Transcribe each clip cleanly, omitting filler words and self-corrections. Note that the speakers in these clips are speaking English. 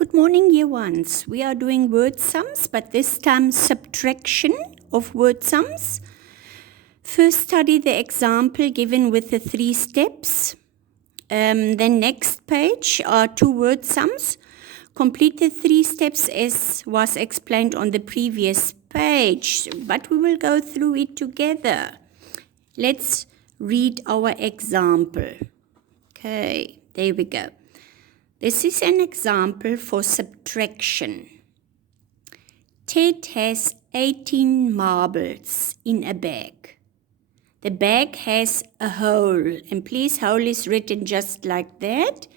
Good morning, year ones. We are doing word sums, but this time subtraction of word sums. First, study the example given with the 3 steps. Then next page are 2 word sums. Complete the 3 steps as was explained on the previous page, but we will go through it together. Let's read our example. Okay, there we go. This is an example for subtraction. Ted has 18 marbles in a bag. The bag has a hole, and please, hole is written just like that.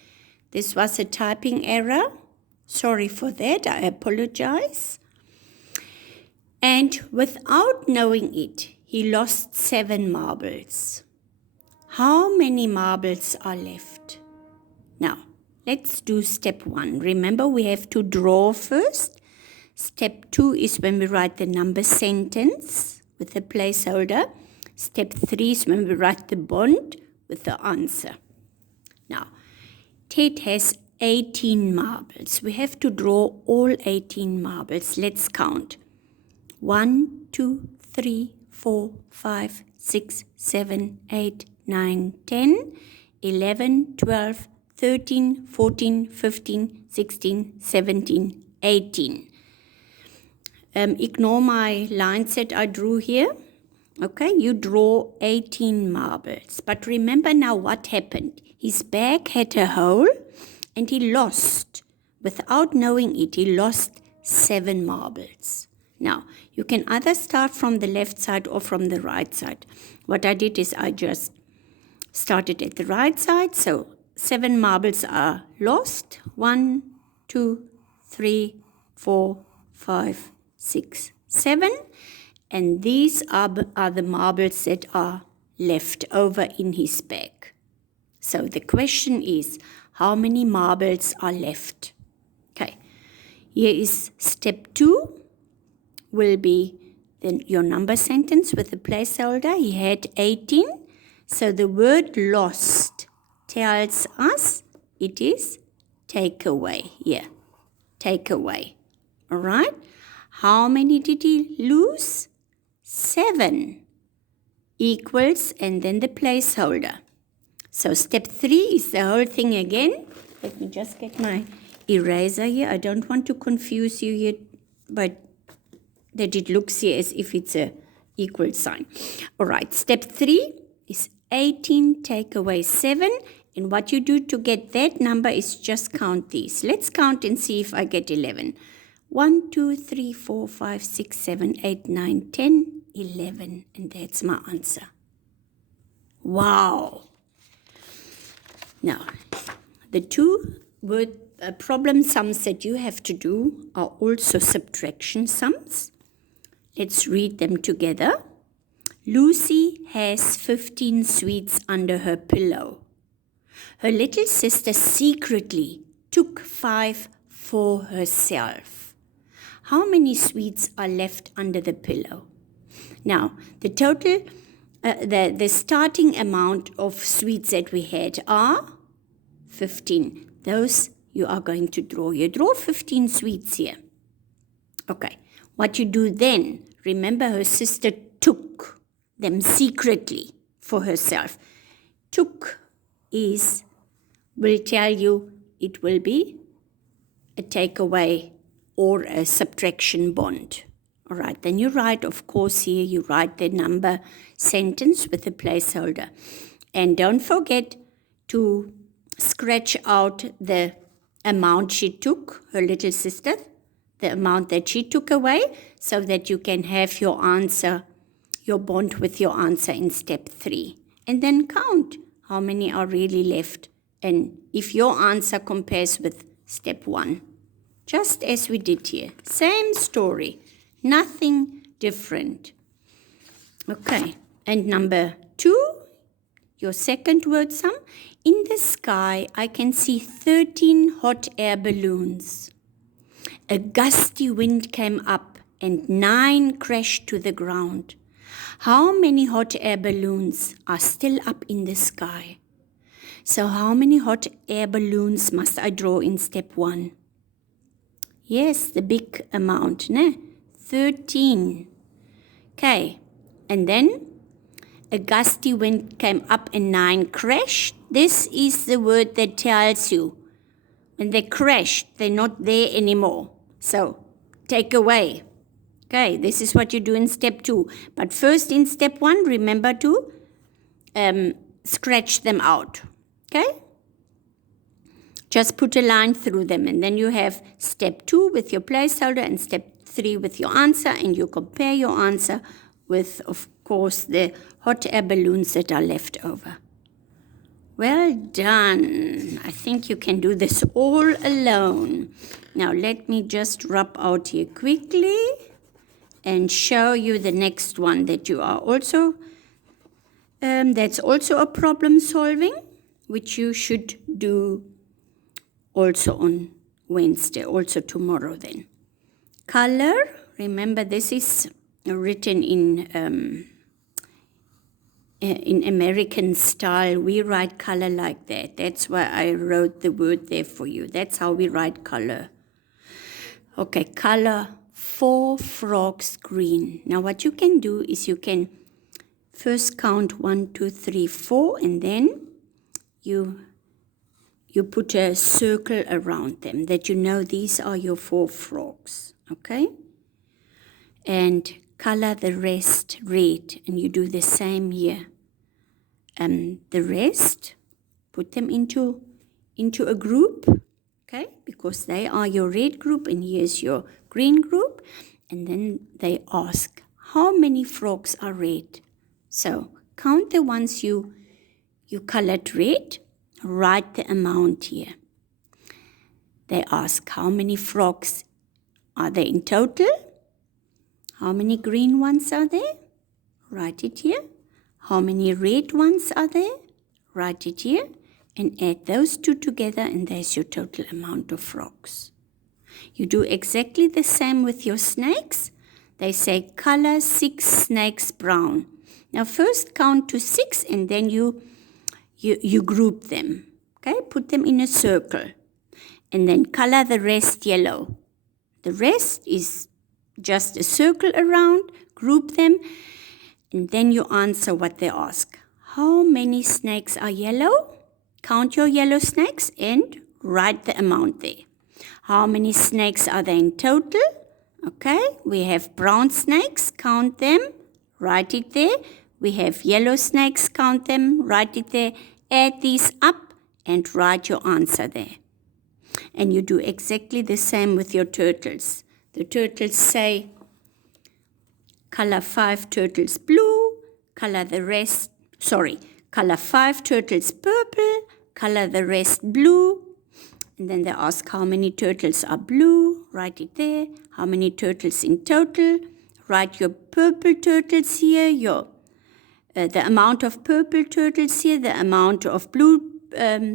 This was a typing error. Sorry for that, I apologize. And without knowing it, he lost 7 marbles. How many marbles are left? Now, let's do step 1. Remember, we have to draw first. Step 2 is when we write the number sentence with the placeholder. Step 3 is when we write the bond with the answer. Now, Ted has 18 marbles. We have to draw all 18 marbles. Let's count. 1, 2, 3, 4, 5, 6, 7, 8, 9, 10, 11, 12, 13, 14, 15, 16, 17, 18. Ignore my lines that I drew here. Okay, you draw 18 marbles. But remember now what happened. His bag had a hole and he lost, without knowing it, he lost 7 marbles. Now, you can either start from the left side or from the right side. What I did is I just started at the right side. So 7 marbles are lost. 1, 2, 3, 4, 5, 6, 7. And these are the marbles that are left over in his bag. So the question is, how many marbles are left? Okay, here is step 2. Will be then your number sentence with the placeholder. He had 18. So the word lost tells us it is take away here. Take away. All right. How many did he lose? 7 equals and then the placeholder. So step 3 is the whole thing again. Let me just get my eraser here. I don't want to confuse you here, but that it looks here as if it's a equal sign. All right, step 3 is 18 take away 7. And what you do to get that number is just count these. Let's count and see if I get 11. 1, 2, 3, 4, 5, 6, 7, 8, 9, 10, 11. And that's my answer. Wow. Now, the 2 word problem sums that you have to do are also subtraction sums. Let's read them together. Lucy has 15 sweets under her pillow. Her little sister secretly took 5 for herself. How many sweets are left under the pillow? Now, the total, the starting amount of sweets that we had are 15. Those you are going to draw. You draw 15 sweets here. Okay. What you do then, remember her sister took them secretly for herself. Took will tell you it will be a takeaway or a subtraction bond. All right, then you write, of course, here you write the number sentence with the placeholder. And don't forget to scratch out the amount she took, her little sister, the amount that she took away, so that you can have your answer, your bond with your answer in step 3. And then count how many are really left. And if your answer compares with step 1. Just as we did here. Same story. Nothing different. Okay. And number 2, your second word sum. In the sky, I can see 13 hot air balloons. A gusty wind came up and 9 crashed to the ground. How many hot air balloons are still up in the sky? So how many hot air balloons must I draw in step 1? Yes, the big amount, ne? 13. Okay, and then a gusty wind came up and 9 crashed. This is the word that tells you when they crashed, they're not there anymore. So take away. Okay, this is what you do in step 2. But first in step 1, remember to scratch them out. Okay? Just put a line through them, and then you have step 2 with your placeholder and step 3 with your answer, and you compare your answer with, of course, the hot air balloons that are left over. Well done. I think you can do this all alone. Now let me just rub out here quickly and show you the next one that you are also, that's also a problem solving, which you should do also on Wednesday, also tomorrow then. Color, remember this is written in American style. We write color like that. That's why I wrote the word there for you. That's how we write color. Okay, color, 4 frogs green. Now what you can do is you can first count 1, 2, 3, 4, and then you put a circle around them that you know these are your 4 frogs, okay? And color the rest red, and you do the same here. The rest, put them into a group, okay? Because they are your red group, and here's your green group. And then they ask, how many frogs are red? So count the ones you colored red. Write the amount here. They ask, how many frogs are there in total? How many green ones are there? Write it here. How many red ones are there? Write it here. And add those two together, and there's your total amount of frogs. You do exactly the same with your snakes. They say, color 6 snakes brown. Now first count to 6, and then you group them, okay? Put them in a circle, and then color the rest yellow. The rest is just a circle around, group them, and then you answer what they ask. How many snakes are yellow? Count your yellow snakes and write the amount there. How many snakes are there in total? Okay, we have brown snakes, count them, write it there. We have yellow snakes, count them, write it there. Add these up and write your answer there. And you do exactly the same with your turtles. The turtles say, color 5 turtles blue, color 5 turtles purple, color the rest blue. And then they ask how many turtles are blue, write it there. How many turtles in total? Write your purple turtles here, the amount of purple turtles here, the amount of blue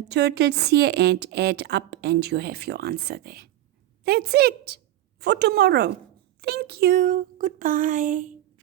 turtles here, and add up, and you have your answer there. That's it for tomorrow. Thank you. Goodbye.